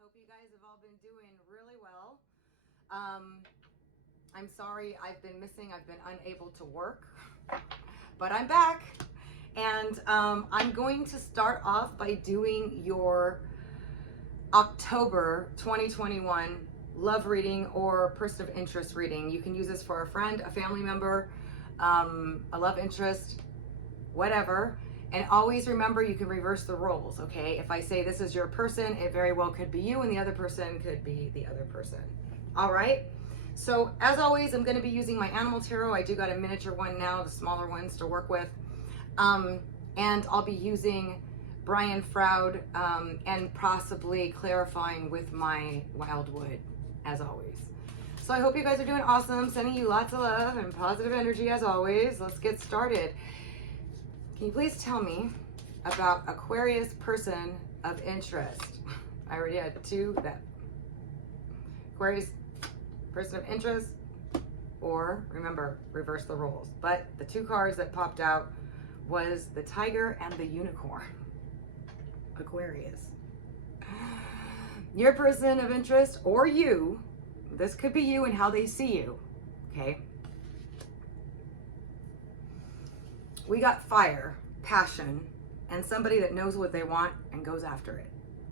Hope you guys have all been doing really well. I'm sorry I've been missing. I've been unable to work, but I'm back. And I'm going to start off by doing your October 2021 love reading or person of interest reading. You can use this for a friend, a family member, a love interest, whatever. And always remember, you can reverse the roles, okay? If I say this is your person, it very well could be you, and the other person could be the other person. All right? So as always, I'm gonna be using my animal tarot. I do got a miniature one now, the smaller ones to work with. And I'll be using Brian Froud and possibly clarifying with my Wildwood, as always. So I hope you guys are doing awesome. Sending you lots of love and positive energy as always. Let's get started. Can you please tell me about Aquarius person of interest? I already had two. That Aquarius person of interest, or remember, reverse the roles. But the two cards that popped out was the tiger and the unicorn. Aquarius. Your person of interest, or you, this could be you and how they see you, okay? We got fire, passion, and somebody that knows what they want and goes after it,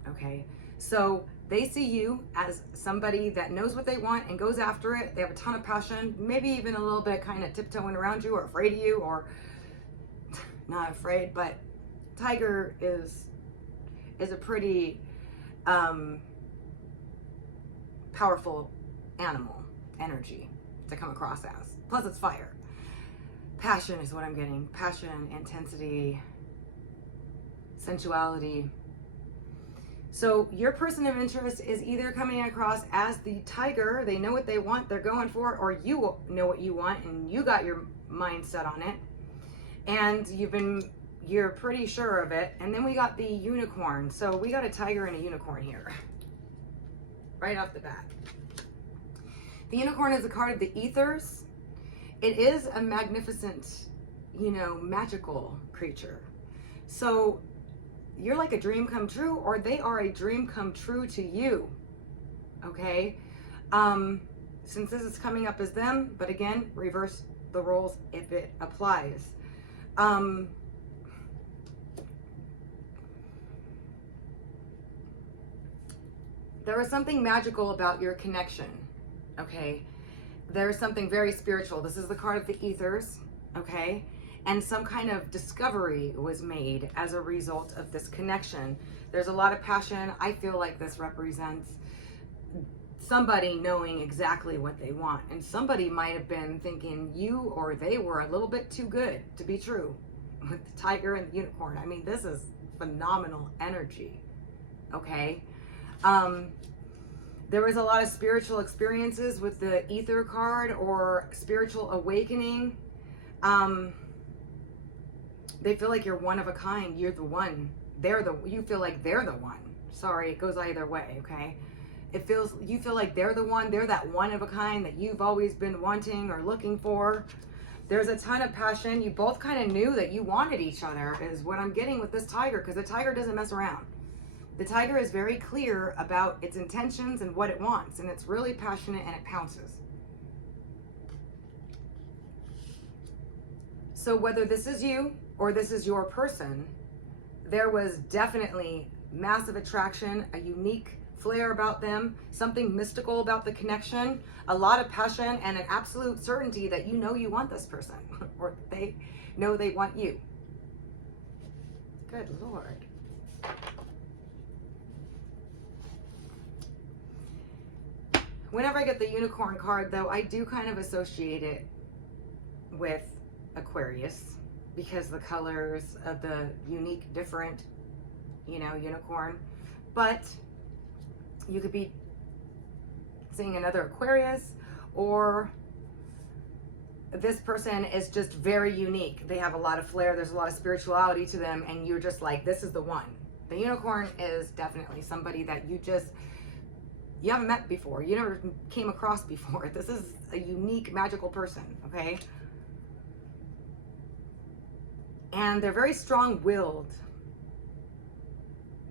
okay? So they see you as somebody that knows what they want and goes after it. They have a ton of passion, maybe even a little bit kind of tiptoeing around you or afraid of you, or not afraid, but tiger is a pretty powerful animal energy to come across as. Plus it's fire. Passion is what I'm getting. Passion, intensity, sensuality. So your person of interest is either coming across as the tiger, they know what they want, they're going for it, or you know what you want and you got your mind set on it. And you're pretty sure of it. And then we got the unicorn. So we got a tiger and a unicorn here. Right off the bat. The unicorn is a card of the ethers. It is a magnificent, magical creature. So you're like a dream come true, or they are a dream come true to you. Okay? Since this is coming up as them, but again, reverse the roles if it applies. There is something magical about your connection, okay? There is something very spiritual. This is the card of the ethers, okay? And some kind of discovery was made as a result of this connection. There's a lot of passion. I feel like this represents somebody knowing exactly what they want. And somebody might have been thinking you or they were a little bit too good to be true with the tiger and the unicorn. I mean, this is phenomenal energy, okay? There was a lot of spiritual experiences with the ether card or spiritual awakening. They feel like you're one of a kind. You're the one. You feel like they're the one. Sorry, it goes either way, okay? You feel like they're the one. They're that one of a kind that you've always been wanting or looking for. There's a ton of passion. You both kind of knew that you wanted each other is what I'm getting with this tiger, because the tiger doesn't mess around. The tiger is very clear about its intentions and what it wants, and it's really passionate and it pounces. So whether this is you or this is your person, there was definitely massive attraction, a unique flair about them, something mystical about the connection, a lot of passion, and an absolute certainty that you know you want this person, or they know they want you. Good Lord. Whenever I get the unicorn card, though, I do kind of associate it with Aquarius because the colors of the unique, different, unicorn. But you could be seeing another Aquarius, or this person is just very unique. They have a lot of flair. There's a lot of spirituality to them, and you're just like, this is the one. The unicorn is definitely somebody that you haven't met before. You never came across before. This is a unique, magical person, okay? And they're very strong-willed.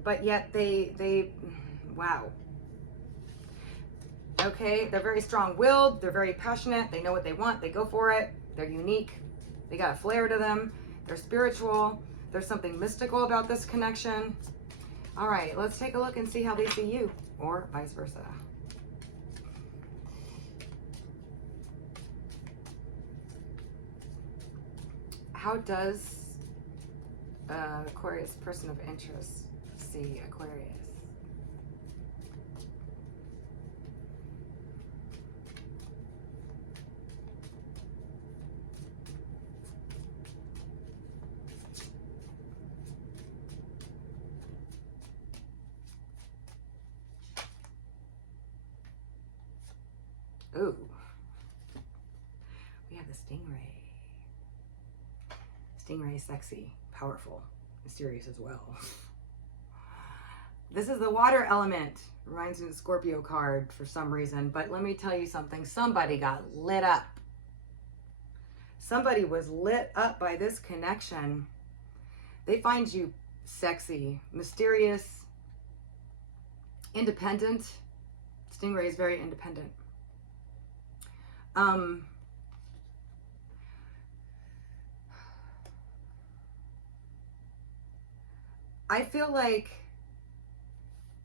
But yet wow. Okay, they're very strong-willed, they're very passionate, they know what they want, they go for it, they're unique, they got a flair to them, they're spiritual, there's something mystical about this connection. All right, let's take a look and see how they see you, or vice versa. How does Aquarius person of interest see Aquarius? Ooh, we have the stingray. Stingray is sexy, powerful, mysterious as well. This is the water element. Reminds me of the Scorpio card for some reason, but let me tell you something. Somebody got lit up. Somebody was lit up by this connection. They find you sexy, mysterious, independent. Stingray is very independent. I feel like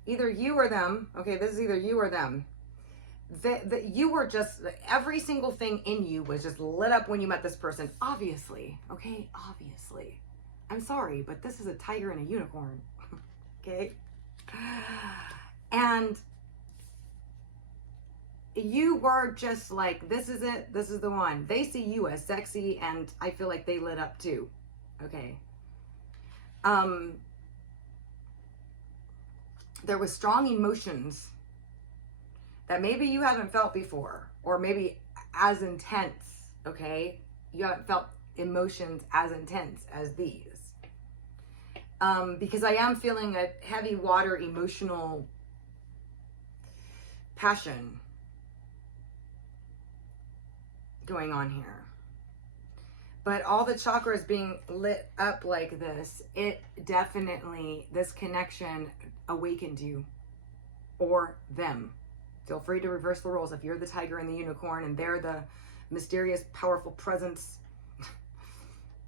either you or them, okay, this is either you or them, that you were just, every single thing in you was just lit up when you met this person, obviously, okay, obviously. I'm sorry, but this is a tiger and a unicorn, okay? And you were just like, this is it, this is the one. They see you as sexy, and I feel like they lit up too, okay? There was strong emotions that maybe you haven't felt before, or maybe as intense, okay? You haven't felt emotions as intense as these. Because I am feeling a heavy water emotional passion going on here. But all the chakras being lit up like this, it definitely, this connection awakened you or them. Feel free to reverse the roles. If you're the tiger and the unicorn and they're the mysterious, powerful presence,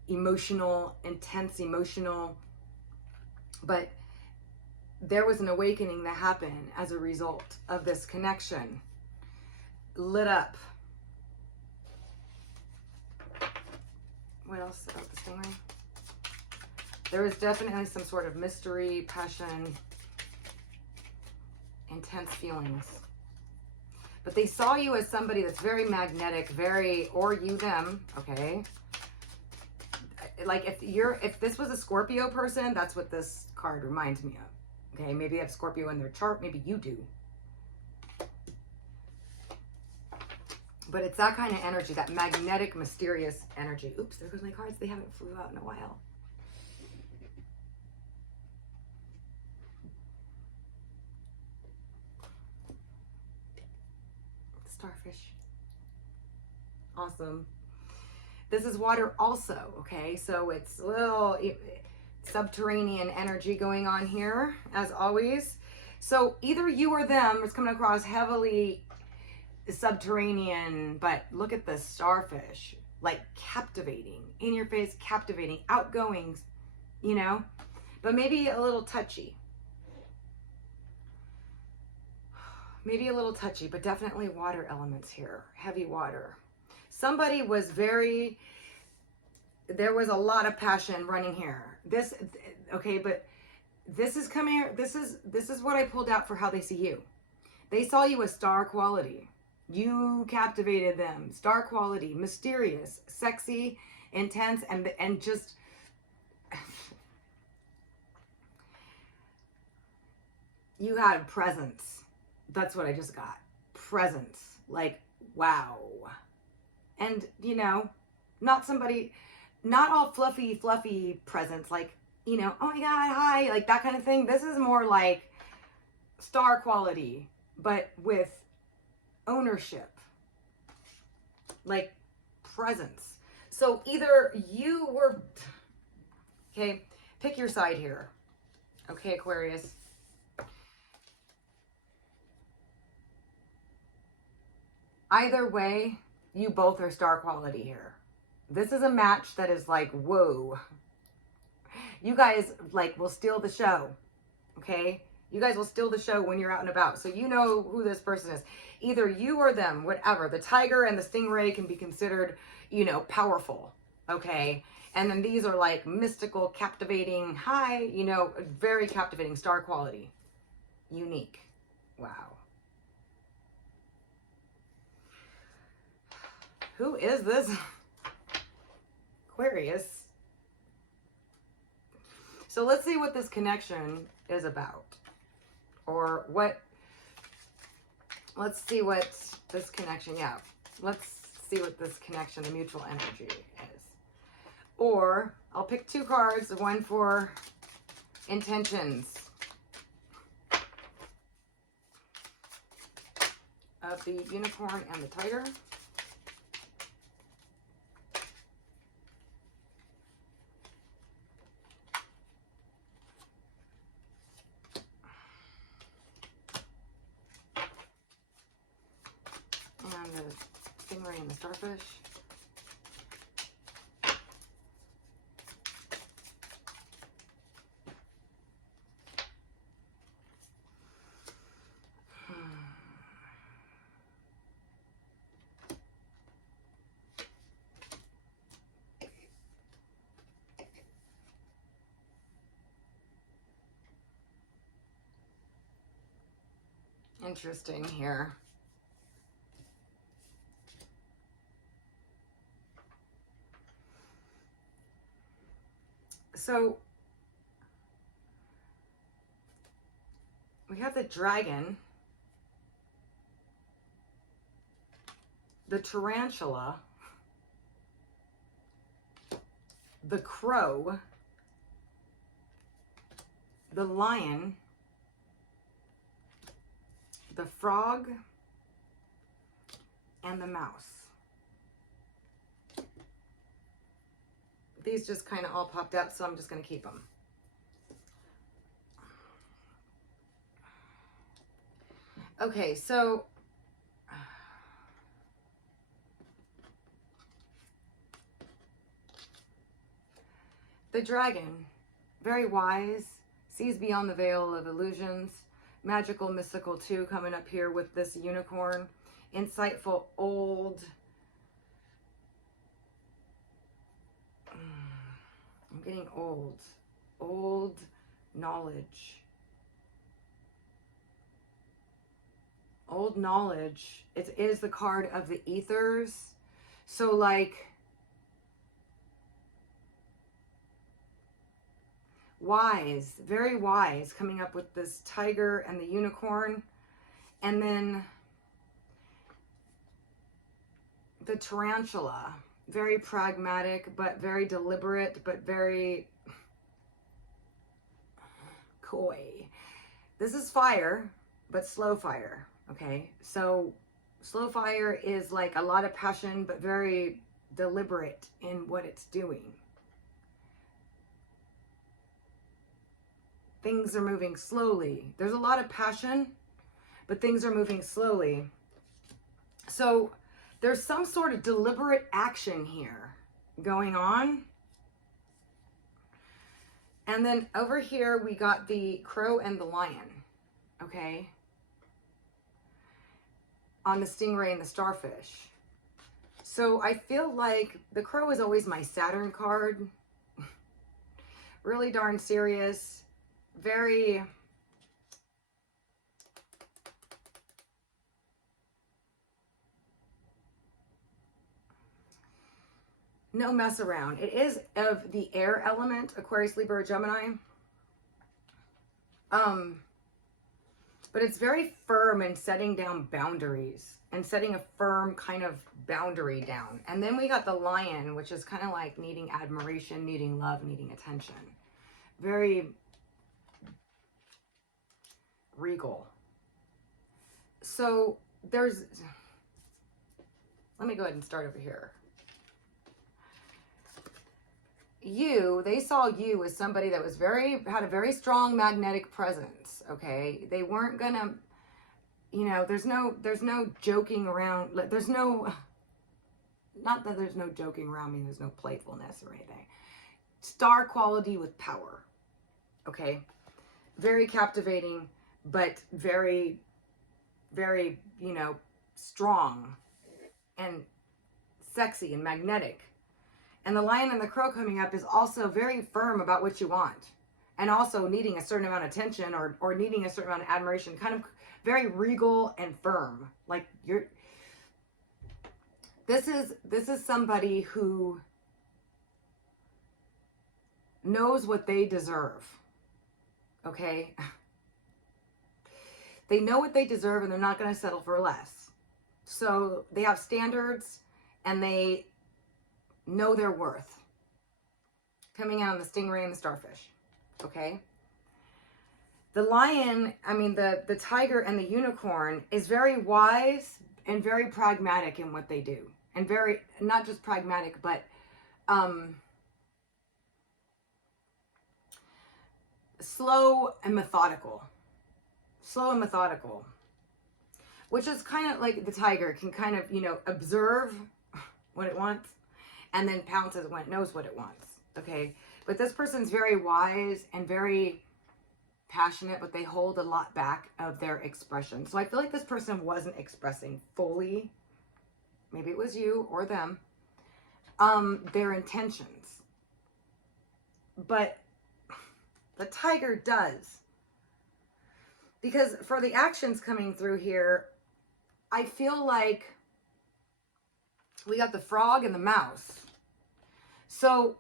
emotional, intense, emotional. But there was an awakening that happened as a result of this connection. Lit up. What else about the stingray? There is definitely some sort of mystery, passion, intense feelings. But they saw you as somebody that's very magnetic, very, or you them, okay? Like if this was a Scorpio person, that's what this card reminds me of. Okay, maybe they have Scorpio in their chart, maybe you do. But it's that kind of energy, that magnetic, mysterious energy. Oops, there goes my cards. They haven't flew out in a while. Starfish. Awesome. This is water also, okay? So it's a little subterranean energy going on here, as always. So either you or them is coming across heavily subterranean, but look at the starfish, like captivating, in your face, captivating, outgoing, you know, but maybe a little touchy. Maybe a little touchy, but definitely water elements here, heavy water. Somebody was very, there was a lot of passion running here. This, okay, but this is coming, this is what I pulled out for how they see you. They saw you as star quality. You captivated them. Star quality, mysterious, sexy, intense, and just you had presence. That's what I just got. Presence. Like, wow. And, you know, not somebody, not all fluffy presence, like, you know, oh my God, hi, like that kind of thing. This is more like star quality, but with ownership, like presence. So either you were, okay, pick your side here. Okay, Aquarius. Either way, you both are star quality here. This is a match that is like, whoa. You guys like will steal the show, okay? You guys will steal the show when you're out and about. So you know who this person is. Either you or them, whatever. The tiger and the stingray can be considered, you know, powerful, okay? And then these are like mystical, captivating, high, you know, very captivating, star quality. Unique. Wow. Who is this? Aquarius. So let's see what this connection is about. Or what, let's see what this connection, yeah. Let's see what this connection, the mutual energy is. Or I'll pick 2 cards, one for intentions of the unicorn and the tiger. And the stingray and the starfish. Interesting here. So we have the dragon, the tarantula, the crow, the lion, the frog, and the mouse. These just kind of all popped out, so I'm just going to keep them. Okay, so the dragon, very wise, sees beyond the veil of illusions, magical, mystical too, coming up here with this unicorn, insightful, old, I'm getting old knowledge. Old knowledge. It is the card of the ethers. So like wise, very wise, coming up with this tiger and the unicorn. And then the tarantula. Very pragmatic, but very deliberate, but very coy. This is fire, but slow fire, okay? So slow fire is like a lot of passion, but very deliberate in what it's doing. Things are moving slowly. There's a lot of passion, but things are moving slowly. So there's some sort of deliberate action here going on. And then over here, we got the crow and the lion, okay? On the stingray and the starfish. So I feel like the crow is always my Saturn card. Really darn serious. Very... no mess around. It is of the air element, Aquarius, Libra, Gemini. But it's very firm in setting down boundaries and setting a firm kind of boundary down. And then we got the lion, which is kind of like needing admiration, needing love, needing attention. Very regal. So there's, let me go ahead and start over here. They saw you as somebody that was had a very strong magnetic presence, okay? They weren't gonna, you know, there's no joking around. There's no, not that there's no joking around, I mean, there's no playfulness or anything. Star quality with power. Okay. Very captivating, but very, very, you know, strong and sexy and magnetic. And the lion and the crow coming up is also very firm about what you want. And also needing a certain amount of attention or needing a certain amount of admiration. Kind of very regal and firm. Like you're, this is somebody who knows what they deserve. Okay? They know what they deserve and they're not going to settle for less. So they have standards and they know their worth. Coming out on the stingray and the starfish. Okay? The lion, I mean the tiger and the unicorn is very wise and very pragmatic in what they do. And very, not just pragmatic, but slow and methodical. Slow and methodical. Which is kind of like the tiger can kind of, you know, observe what it wants and then pounces when it knows what it wants. Okay? But this person's very wise and very passionate, but they hold a lot back of their expression. So I feel like this person wasn't expressing fully, maybe it was you or them, their intentions. But the tiger does. Because for the actions coming through here, I feel like we got the frog and the mouse. So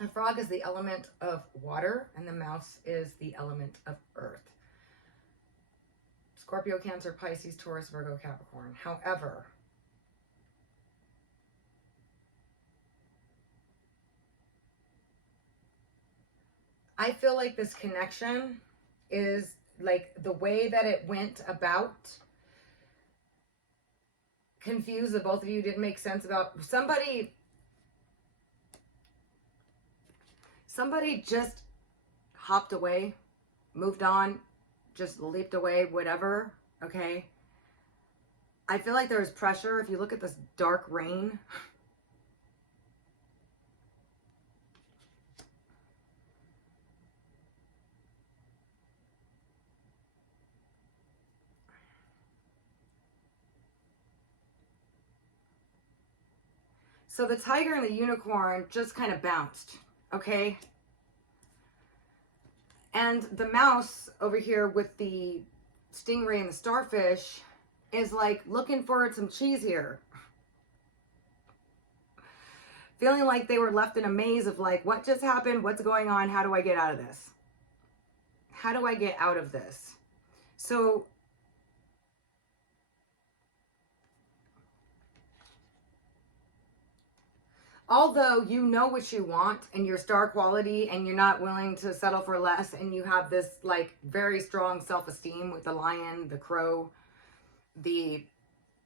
the frog is the element of water and the mouse is the element of earth. Scorpio, Cancer, Pisces, Taurus, Virgo, Capricorn. However, I feel like this connection is like the way that it went about confused the both of you, didn't make sense about somebody just hopped away, moved on, just leaped away, whatever, okay? I feel like there's pressure. If you look at this dark rain, so the tiger and the unicorn just kind of bounced, okay? And the mouse over here with the stingray and the starfish is like looking for some cheese here. Feeling like they were left in a maze of like, what just happened? What's going on? How do I get out of this? How do I get out of this? So although you know what you want and your star quality and you're not willing to settle for less and you have this like very strong self-esteem with the lion, the crow, the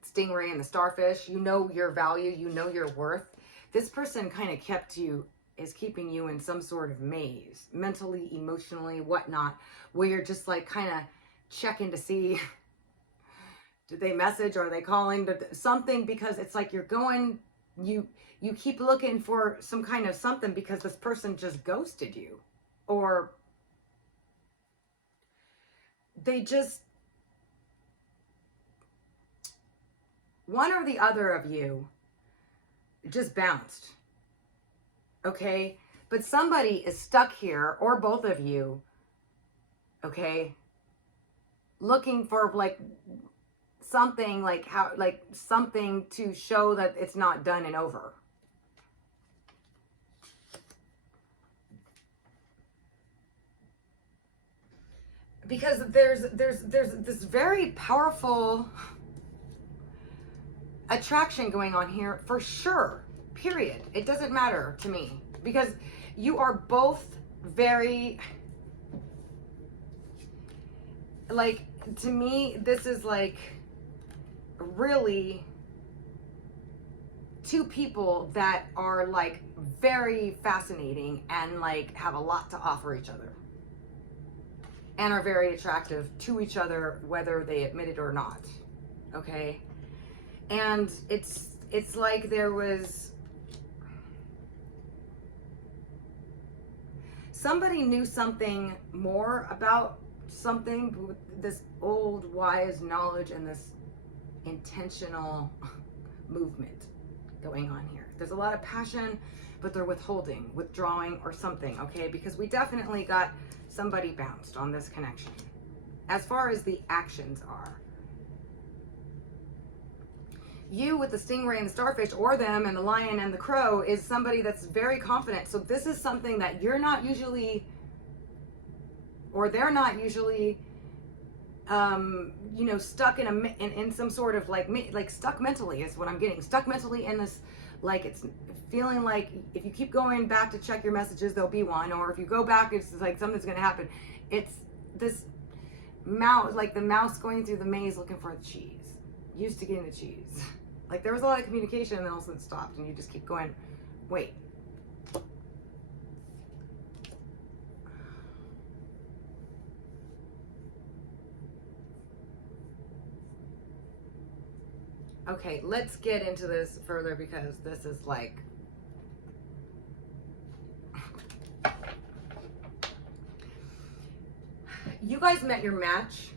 stingray and the starfish, you know your value, you know your worth. This person kind of is keeping you in some sort of maze, mentally, emotionally, whatnot, where you're just like kind of checking to see, did they message? Are they calling? Something, because it's like you're going, you keep looking for some kind of something because this person just ghosted you, or they just, one or the other of you just bounced, okay? But somebody is stuck here, or both of you, okay, looking for like something, like how, like something to show that it's not done and over. Because there's this very powerful attraction going on here for sure, period. It doesn't matter to me because you are both very, like, to me, this is like really two people that are like very fascinating and like have a lot to offer each other and are very attractive to each other, whether they admit it or not. Okay. And it's like there was somebody knew something more about something with this old wise knowledge and this intentional movement going on here. There's a lot of passion, but they're withdrawing or something, okay? Because we definitely got somebody bounced on this connection as far as the actions are. You with the stingray and the starfish, or them and the lion and the crow, is somebody that's very confident. So this is something that you're not usually, or they're not usually, you know, stuck in some sort of like stuck mentally is what I'm getting. Stuck mentally in this, like it's feeling like if you keep going back to check your messages, there'll be one, or if you go back, it's like something's gonna happen. It's this mouse, like the mouse going through the maze looking for the cheese, used to getting the cheese. Like there was a lot of communication and then all of a sudden it stopped and you just keep going, wait. Okay, let's get into this further because this is like, you guys met your match,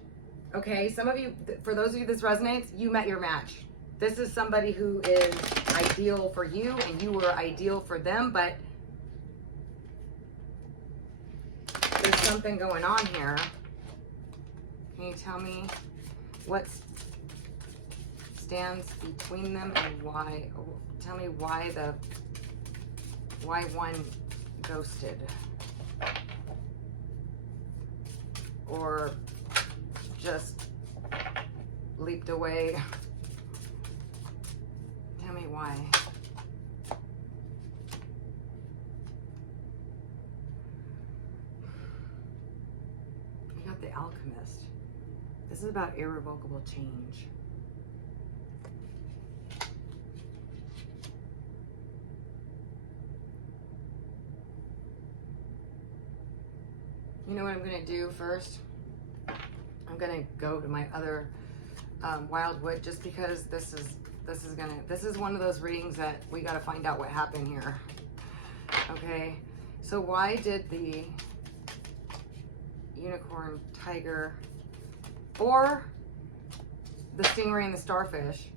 okay? Some of you, for those of you this resonates, you met your match. This is somebody who is ideal for you and you were ideal for them, but there's something going on here. Can you tell me what stands between them and why? Tell me why one ghosted or just leaped away. Tell me why. You got the Alchemist. This is about irrevocable change. You know what I'm gonna do first? I'm gonna go to my other Wildwood, just because this is one of those readings that we gotta find out what happened here. Okay, so why did the unicorn, tiger, or the stingray and the starfish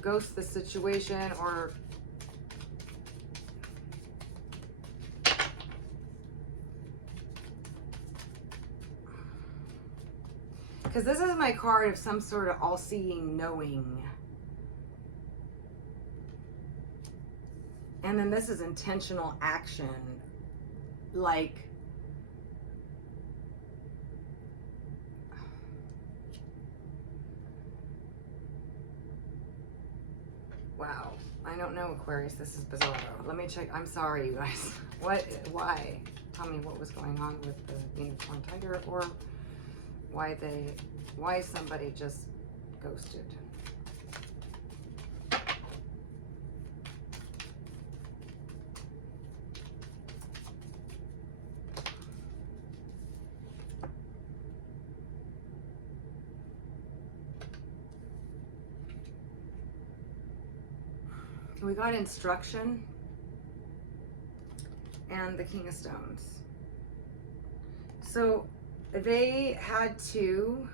ghost the situation, or because this is my card of some sort of all-seeing knowing. And then this is intentional action. Like, wow. I don't know, Aquarius. This is bizarre. Let me check. I'm sorry, you guys. Why? Tell me what was going on with the unicorn tiger, or why somebody just ghosted. We got instruction and the King of Stones. So they had to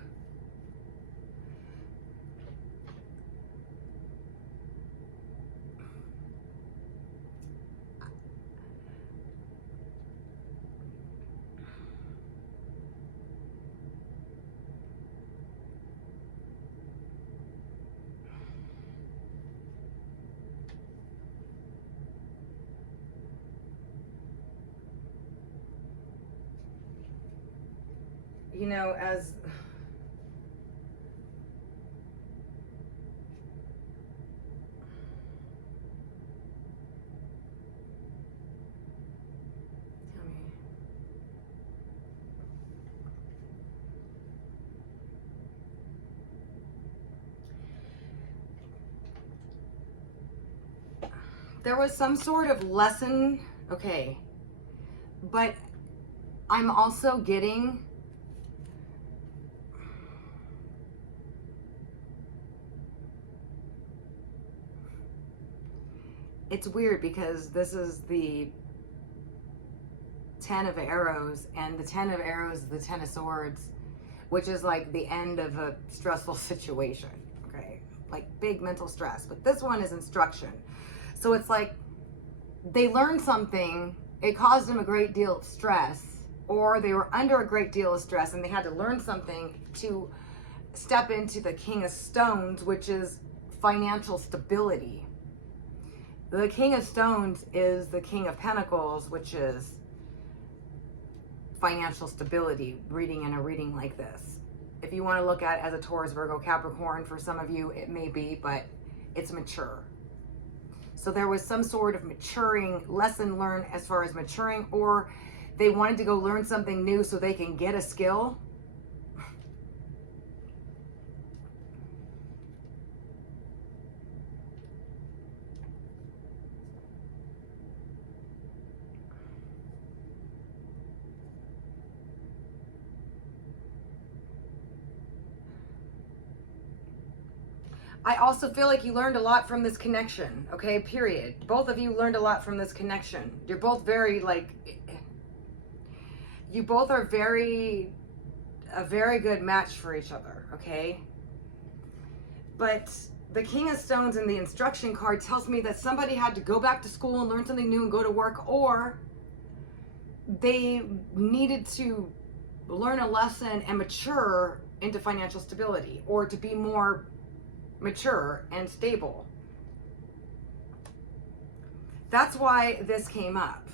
you know, as tell me. there was some sort of lesson, okay, but I'm also getting it's weird because this is the 10 of arrows, and the 10 of arrows is the 10 of swords, which is like the end of a stressful situation, okay? Like big mental stress. But this one is instruction. So it's like they learned something, it caused them a great deal of stress, or they were under a great deal of stress and they had to learn something to step into the King of Stones, which is financial stability. The King of Stones is the King of Pentacles, which is financial stability, reading in a reading like this. If you want to look at it as a Taurus, Virgo, Capricorn, for some of you, it may be, but it's mature. So there was some sort of maturing lesson learned as far as maturing, or they wanted to go learn something new so they can get a skill. I also feel like you learned a lot from this connection, okay, period. Both of you learned a lot from this connection. You're both very, like, you both are a very good match for each other, okay? But the King of Stones in the instruction card tells me that somebody had to go back to school and learn something new and go to work, or they needed to learn a lesson and mature into financial stability, or to be more mature and stable. That's why this came up.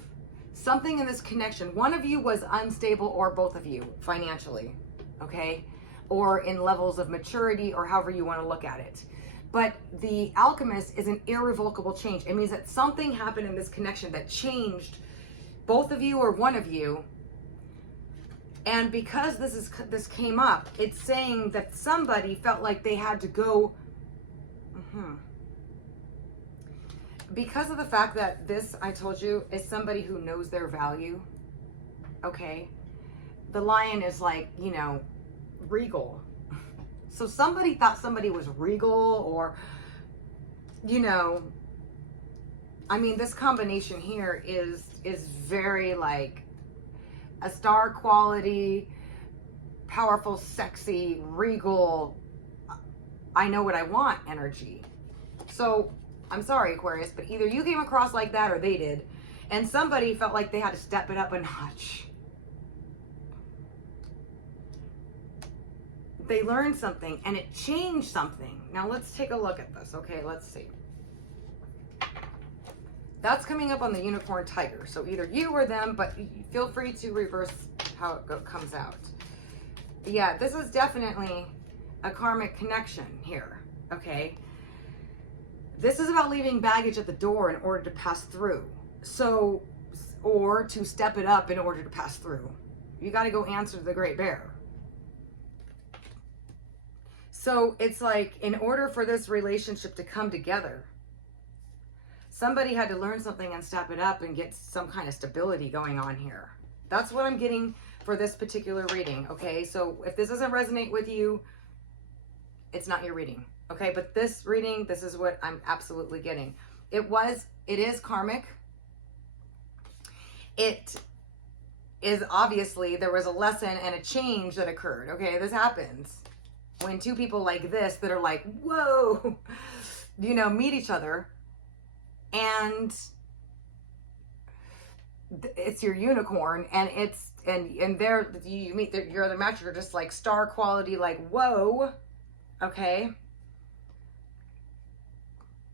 Something in this connection, one of you was unstable, or both of you financially, okay? Or in levels of maturity, or however you want to look at it. But the Alchemist is an irrevocable change. It means that something happened in this connection that changed both of you or one of you. And because this came up, it's saying that somebody felt like they had to go because of the fact that this, I told you, is somebody who knows their value, okay? The lion is like, you know, regal. So somebody thought somebody was regal, or, you know, I mean, this combination here is very like a star quality, powerful, sexy, regal, I know what I want energy. So I'm sorry, Aquarius, but either you came across like that or they did, and somebody felt like they had to step it up a notch. They learned something and it changed something. Now let's take a look at this. Okay, let's see. That's coming up on the unicorn tiger. So either you or them, but feel free to reverse how it comes out. Yeah, this is definitely a karmic connection here, okay? This is about leaving baggage at the door in order to pass through. So, or to step it up in order to pass through. You got to go answer the great bear. So it's like, in order for this relationship to come together, somebody had to learn something and step it up and get some kind of stability going on here. That's what I'm getting for this particular reading, okay? So if this doesn't resonate with you, it's not your reading, okay? But this reading, this is what I'm absolutely getting. It is karmic. It is obviously, there was a lesson and a change that occurred, okay? This happens when two people like this that are like, whoa, you know, meet each other, and it's your unicorn, and it's, and there you meet your other match, you're just like star quality, like, whoa. Okay.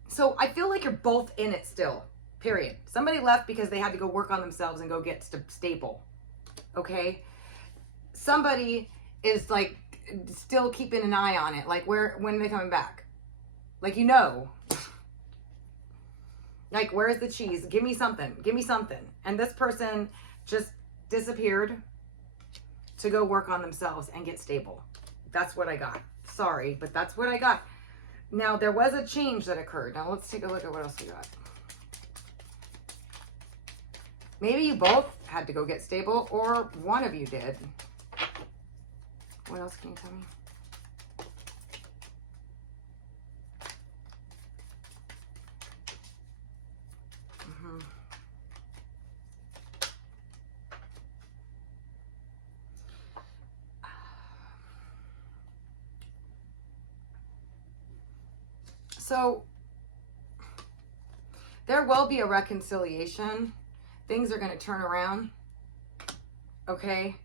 So I feel like you're both in it still, period. Somebody left because they had to go work on themselves and go get stable. Okay. Somebody is like still keeping an eye on it. Like, when are they coming back? Like, you know, like, where's the cheese? Give me something. Give me something. And this person just disappeared to go work on themselves and get stable. That's what I got. Sorry, but that's what I got. Now, there was a change that occurred. Now, let's take a look at what else we got. Maybe you both had to go get stable, or one of you did. What else can you tell me? So there will be a reconciliation. Things are going to turn around. Okay.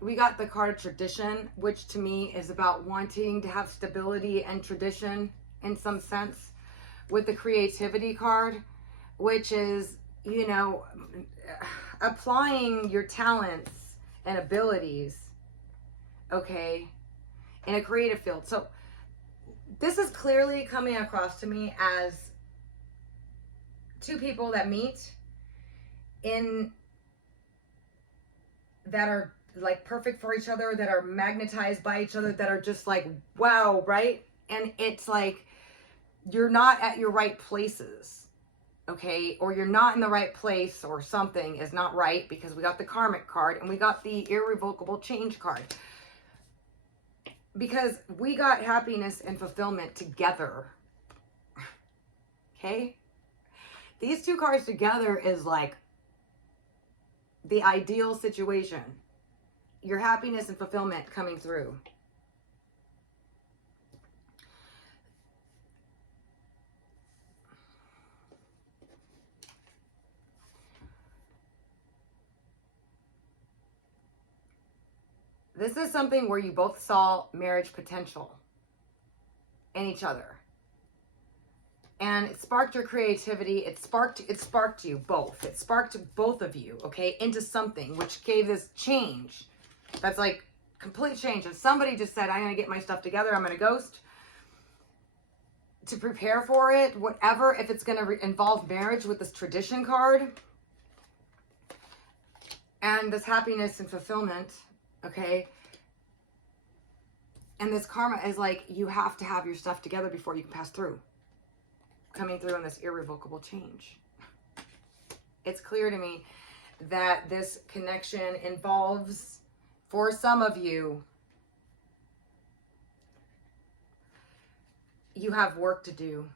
We got the card of tradition, which to me is about wanting to have stability and tradition in some sense, with the creativity card, which is, you know, applying your talents and abilities, okay, in a creative field. So this is clearly coming across to me as two people that meet in, that are like perfect for each other, that are magnetized by each other, that are just like, wow, right? And it's like, you're not at your right places, okay? Or you're not in the right place, or something is not right, because we got the Karmic card and we got the irrevocable change card. Because we got happiness and fulfillment together, okay? These two cards together is like the ideal situation. Your happiness and fulfillment coming through. This is something where you both saw marriage potential in each other. And it sparked your creativity. It sparked you both. It sparked both of you, okay, into something, which gave this change. That's like complete change. And somebody just said, I'm going to get my stuff together. I'm going to ghost to prepare for it, whatever. If it's going to involve marriage with this tradition card and this happiness and fulfillment, okay. And this karma is like, you have to have your stuff together before you can pass through. Coming through in this irrevocable change. It's clear to me that this connection involves, for some of you, you have work to do.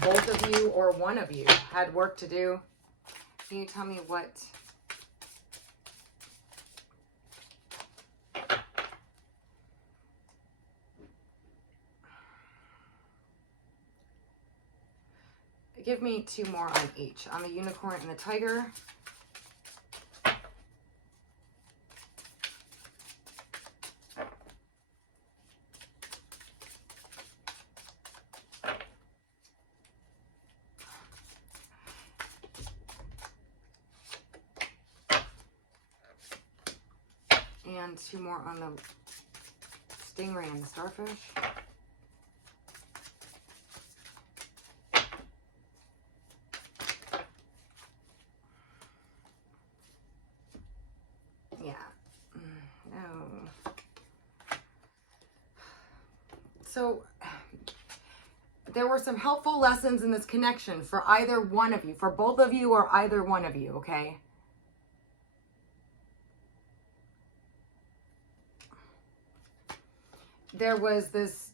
Both of you or one of you had work to do. Can you tell me what? Give me two more on each. On the unicorn and the tiger. And two more on the stingray and the starfish. Yeah. No. So there were some helpful lessons in this connection for either one of you, for both of you or either one of you, okay? There was this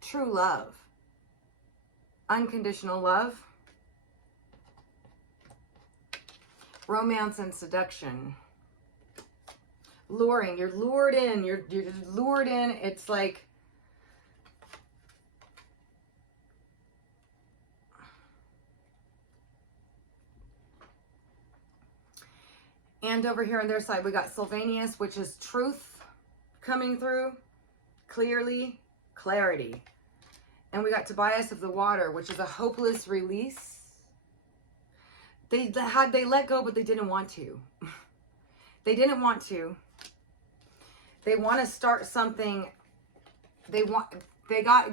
true love, unconditional love, romance and seduction, luring. You're lured in. You're lured in. It's like, and over here on their side, we got Sylvanus, which is truth coming through clearly, clarity. And we got Tobias of the water, which is a hopeless release. They let go, but they didn't want to. They didn't want to. They want to start something. They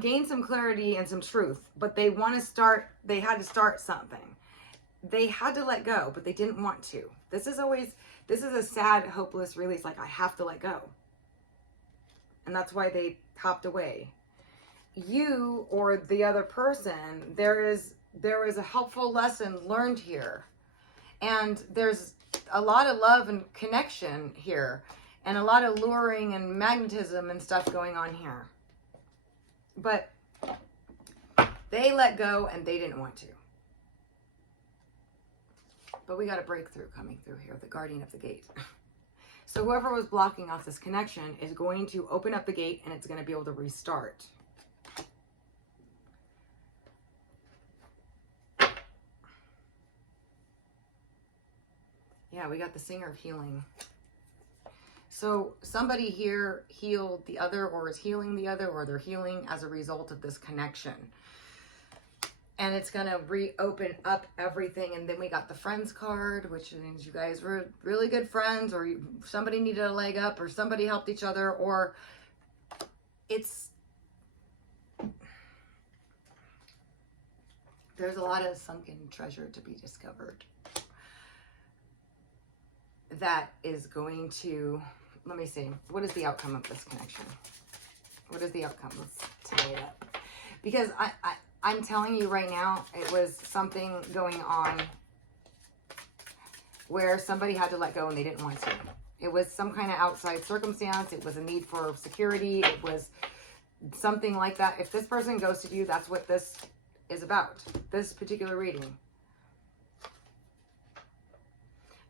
gained some clarity and some truth, but they had to start something. They had to let go, but they didn't want to. This is a sad, hopeless release. Like, I have to let go. And that's why they hopped away. you or the other person, there is a helpful lesson learned here. And there's a lot of love and connection here, and a lot of luring and magnetism and stuff going on here. But they let go and they didn't want to. But we got a breakthrough coming through here, the guardian of the gate. So whoever was blocking off this connection is going to open up the gate, and it's going to be able to restart. Yeah, we got the singer of healing. So somebody here healed the other, or is healing the other, or they're healing as a result of this connection. And it's going to reopen up everything. And then we got the friends card, which means you guys were really good friends, or somebody needed a leg up, or somebody helped each other, or there's a lot of sunken treasure to be discovered. That is going to, let me see, what is the outcome of this connection? What is the outcome? Let's tally it up. Because I'm telling you right now, it was something going on where somebody had to let go and they didn't want to. It was some kind of outside circumstance. It was a need for security. It was something like that. If this person ghosted you, that's what this is about, this particular reading.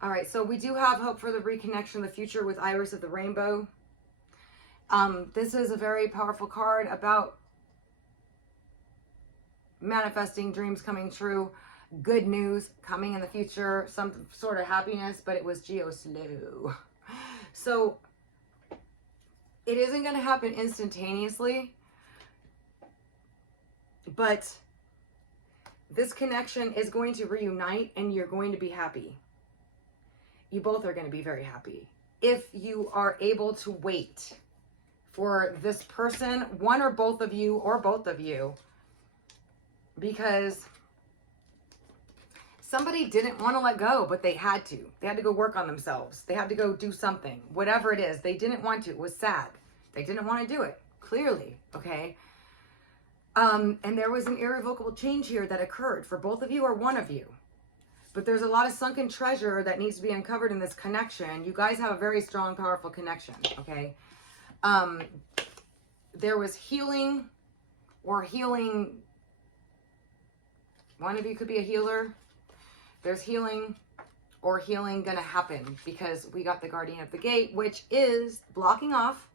All right, so we do have hope for the reconnection in the future with Iris of the Rainbow. This is a very powerful card about manifesting dreams coming true, good news coming in the future, some sort of happiness, but it was geo-slow. So it isn't going to happen instantaneously, but this connection is going to reunite and you're going to be happy. You both are going to be very happy if you are able to wait for this person, one or both of you, because somebody didn't want to let go, but they had to. They had to go work on themselves. They had to go do something, whatever it is. They didn't want to. It was sad. They didn't want to do it, clearly, okay? And there was an irrevocable change here that occurred for both of you or one of you. But there's a lot of sunken treasure that needs to be uncovered in this connection. You guys have a very strong, powerful connection, okay? There was healing or healing. One of you could be a healer. There's healing or healing going to happen because we got the guardian of the gate, which is blocking off,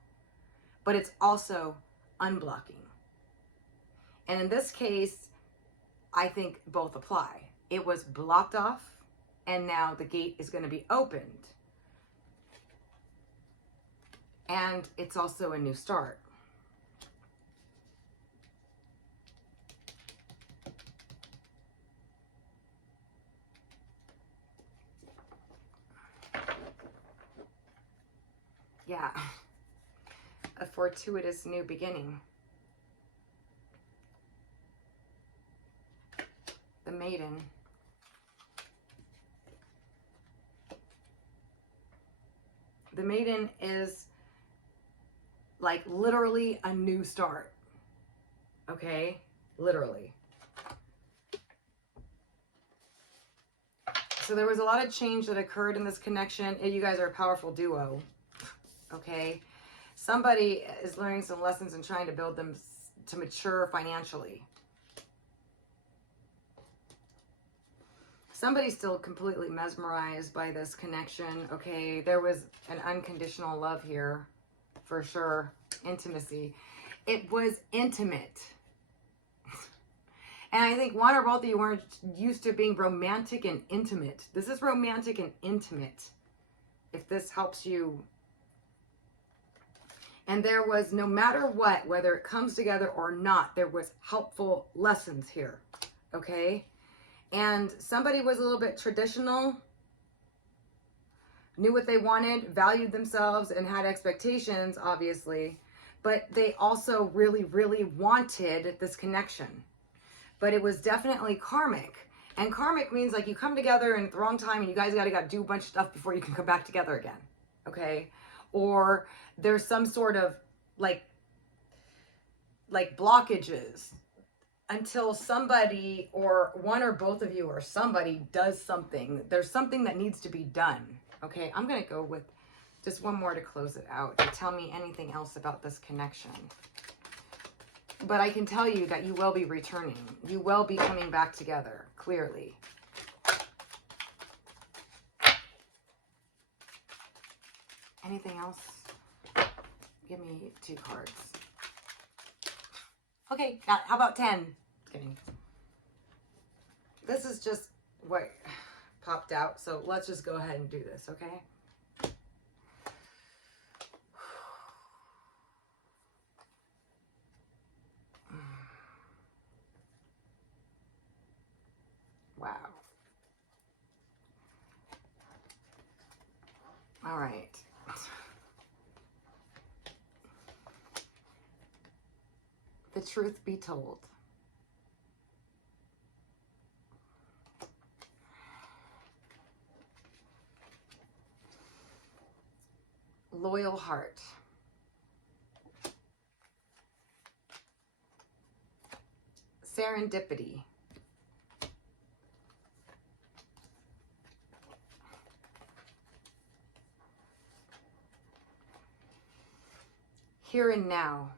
but it's also unblocking. And in this case, I think both apply. It was blocked off, and now the gate is going to be opened. And it's also a new start. Yeah, a fortuitous new beginning. The maiden. The maiden is like literally a new start. Okay? Literally. So there was a lot of change that occurred in this connection. You guys are a powerful duo. Okay? Somebody is learning some lessons and trying to build them to mature financially. Somebody's still completely mesmerized by this connection, okay? There was an unconditional love here, for sure. Intimacy. It was intimate. And I think one or both of you weren't used to being romantic and intimate. This is romantic and intimate, if this helps you. And there was, no matter what, whether it comes together or not, there was helpful lessons here, okay? And somebody was a little bit traditional, knew what they wanted, valued themselves, and had expectations, obviously. But they also really, really wanted this connection. But it was definitely karmic. And karmic means like you come together and at the wrong time and you guys got to do a bunch of stuff before you can come back together again. Okay? Or there's some sort of like like blockages until somebody, or one or both of you or somebody, does something. There's something that needs to be done. Okay, I'm going to go with just one more to close it out, to tell me anything else about this connection. But I can tell you that you will be returning. You will be coming back together, clearly. Anything else? Give me 2 cards. Okay, how about 10? Just kidding. This is just what popped out, so let's just go ahead and do this, okay? Wow. All right. The truth be told. Loyal heart. Serendipity. Here and now.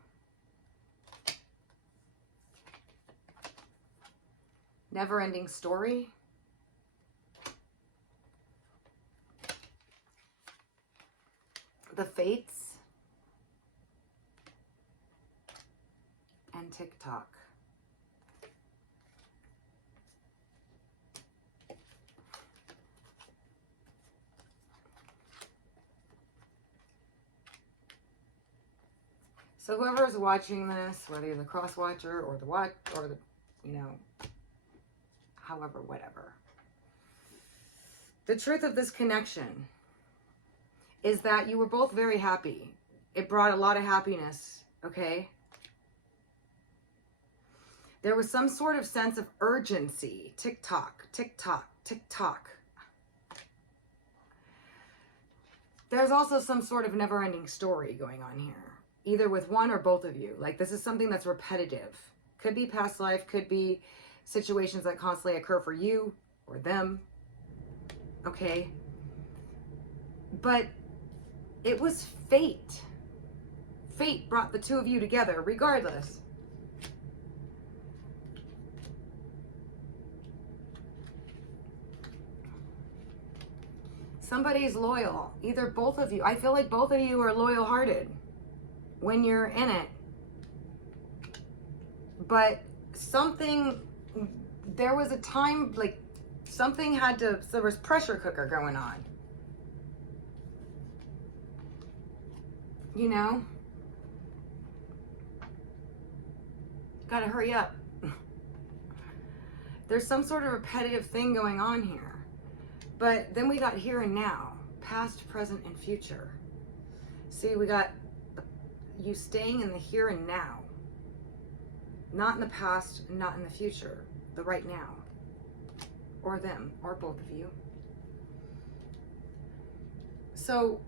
Never-ending story. The Fates. And TikTok. So whoever is watching this, whether you're the cross watcher or the you know, however, whatever. The truth of this connection is that you were both very happy. It brought a lot of happiness, okay? There was some sort of sense of urgency. Tick-tock, tick-tock, tick-tock. There's also some sort of never-ending story going on here, either with one or both of you. Like, this is something that's repetitive. Could be past life, could be situations that constantly occur for you or them, okay? But it was fate. Fate brought the two of you together, regardless. Somebody's loyal, either both of you. I feel like both of you are loyal-hearted when you're in it. But something, there was a time, like, something had to, there was pressure cooker going on. You know? Gotta hurry up. There's some sort of repetitive thing going on here. But then we got here and now, past, present, and future. See, we got you staying in the here and now. Not in the past, not in the future. The right now. Or them, or both of you. So,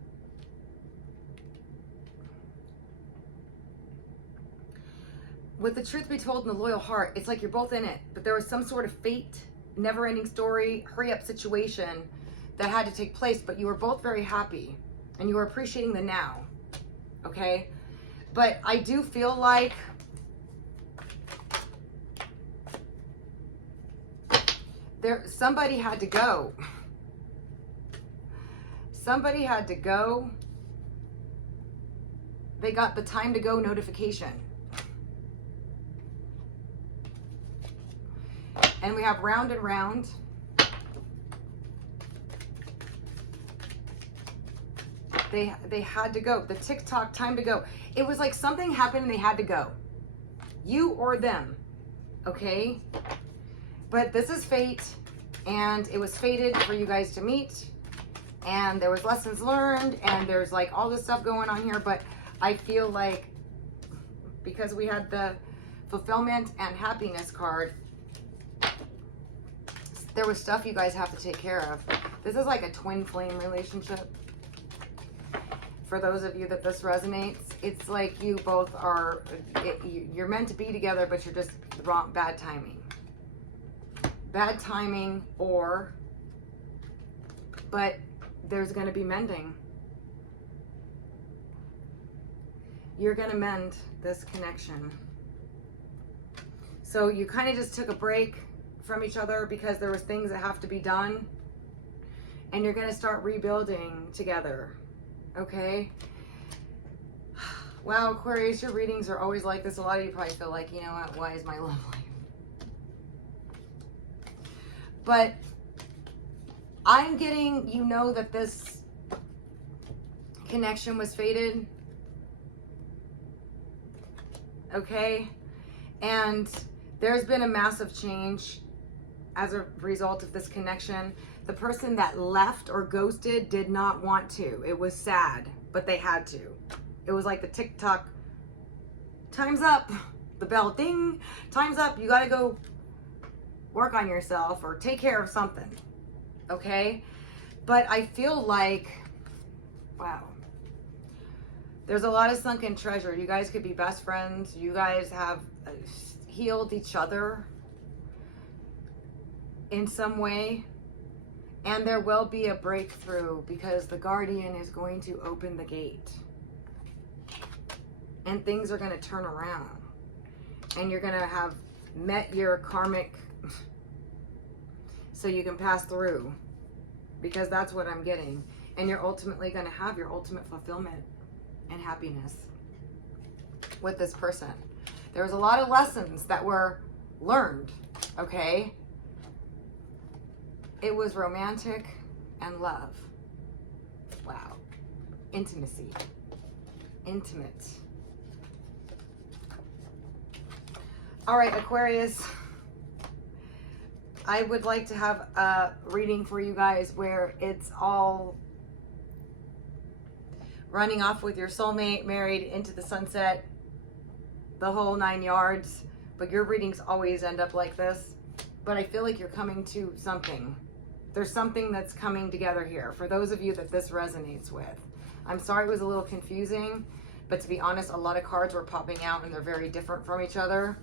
with the truth be told and the loyal heart, it's like you're both in it. But there was some sort of fate, never-ending story, hurry-up situation that had to take place. But you were both very happy. And you were appreciating the now. Okay? But I do feel like somebody had to go. Somebody had to go. They got the time to go notification. And we have round and round. They had to go. The TikTok time to go. It was like something happened and they had to go. You or them. Okay? But this is fate. And it was fated for you guys to meet. And there was lessons learned. And there's like all this stuff going on here. But I feel like because we had the fulfillment and happiness card, there was stuff you guys have to take care of. This is like a twin flame relationship. for those of you that this resonates, it's like you both are, you're meant to be together, but you're just wrong, bad timing. Bad timing, but there's going to be mending. You're going to mend this connection. So you kind of just took a break from each other because there was things that have to be done, and you're going to start rebuilding together. Okay? Wow, Aquarius, your readings are always like this. A lot of you probably feel like, you know what, why is my love life? But I'm getting, you know, that this connection was fated. Okay? And there's been a massive change as a result of this connection. The person that left or ghosted did not want to. It was sad, but they had to. It was like the TikTok, time's up, the bell ding, time's up, you gotta go work on yourself or take care of something, okay? But I feel like, wow, there's a lot of sunken treasure. You guys could be best friends. You guys have healed each other in some way. And there will be a breakthrough because the guardian is going to open the gate. And things are going to turn around. And you're going to have met your karmic so you can pass through. Because that's what I'm getting. And you're ultimately going to have your ultimate fulfillment and happiness with this person. There was a lot of lessons that were learned, okay? It was romantic and love. Wow. Intimacy. Intimate. All right, Aquarius. I would like to have a reading for you guys where it's all running off with your soulmate, married, into the sunset, the whole 9 yards. But your readings always end up like this. But I feel like you're coming to something. There's something that's coming together here for those of you that this resonates with. I'm sorry it was a little confusing, but to be honest, a lot of cards were popping out and they're very different from each other.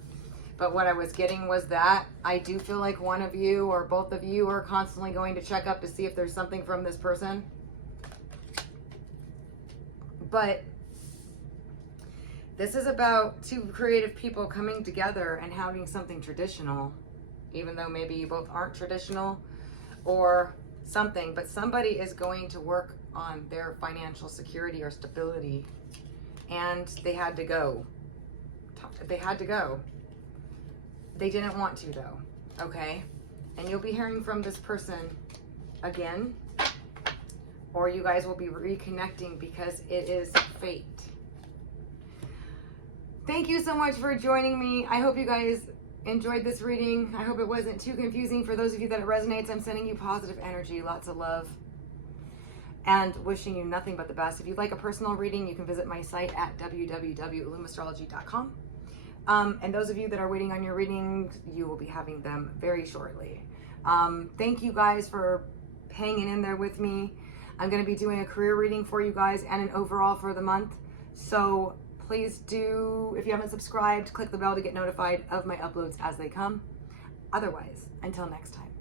But what I was getting was that I do feel like one of you or both of you are constantly going to check up to see if there's something from this person. But this is about two creative people coming together and having something traditional, even though maybe you both aren't traditional or something, but somebody is going to work on their financial security or stability, and they had to go. They had to go. They didn't want to though, okay? And you'll be hearing from this person again, or you guys will be reconnecting because it is fate. Thank you so much for joining me. I hope you guys enjoyed this reading. I hope it wasn't too confusing. For those of you that it resonates, I'm sending you positive energy, lots of love, and wishing you nothing but the best. If you'd like a personal reading, you can visit my site at www.illumastrology.com. And those of you that are waiting on your readings, you will be having them very shortly. Thank you guys for hanging in there with me. I'm going to be doing a career reading for you guys and an overall for the month. So please do, if you haven't subscribed, click the bell to get notified of my uploads as they come. Otherwise, until next time.